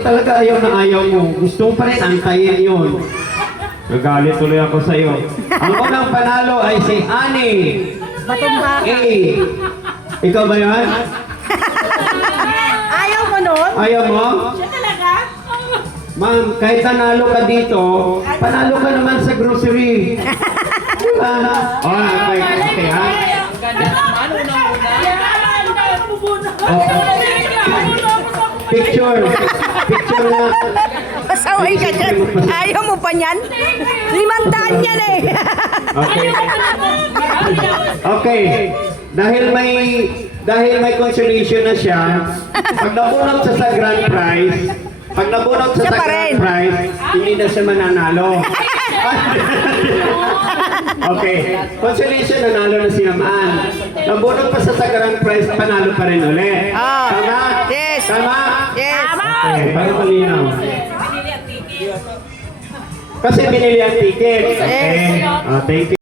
talaga ayaw na ayaw mo. Gusto mo pa rin antayin yun. Nagalit tuloy ako sa'yo. Ang unang panalo ay si Annie. Batong baka. Ikaw ba yun? Ayaw mo nun? Ayaw mo? Siya talaga? Ma'am, kahit nanalo ka dito, panalo ka naman sa grocery. Diba? Okay, okay ha? Picture. Picture na. Pasaway ka dyan. Ayaw mo pa niyan? 500 yan eh. Okay. Okay. Dahil may consolation na siya, pag nabunot siya sa grand prize, Siya pa rin. hindi na siya mananalo. Okay. Consolation, nanalo na si Aman. Nabunot pa siya sa grand prize, panalo pa rin ulit. Oh. Tama? Yes. Tama? Yes. Okay, para malinaw. Kasi binili ang ticket. Okay. Thank you.